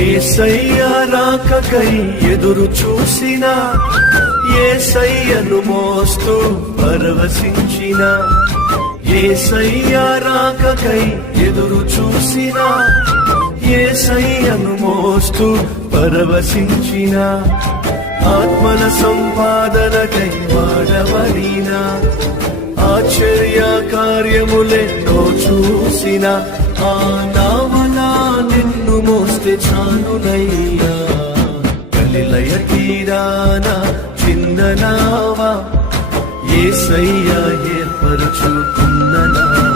యేసయ్య రాకకై ఎదురు చూసిన, యేసయ్యను మోస్తూ పరవశించిన, యేసయ్య రాకకై ఎదురు చూసిన, యేసయ్యను మోస్తూ పరవశించిన, ఆత్మల సంపాదనకై వాడబడిన, ఆశ్చర్య కార్యములెన్నో చూసిన, ఆ నావలా నిన్ను మోస్తే చాలునయ్యా. గలిలయ తీరాన చిన్న నావా, యేసయ్య ఏర్పరచుకున్న నావా.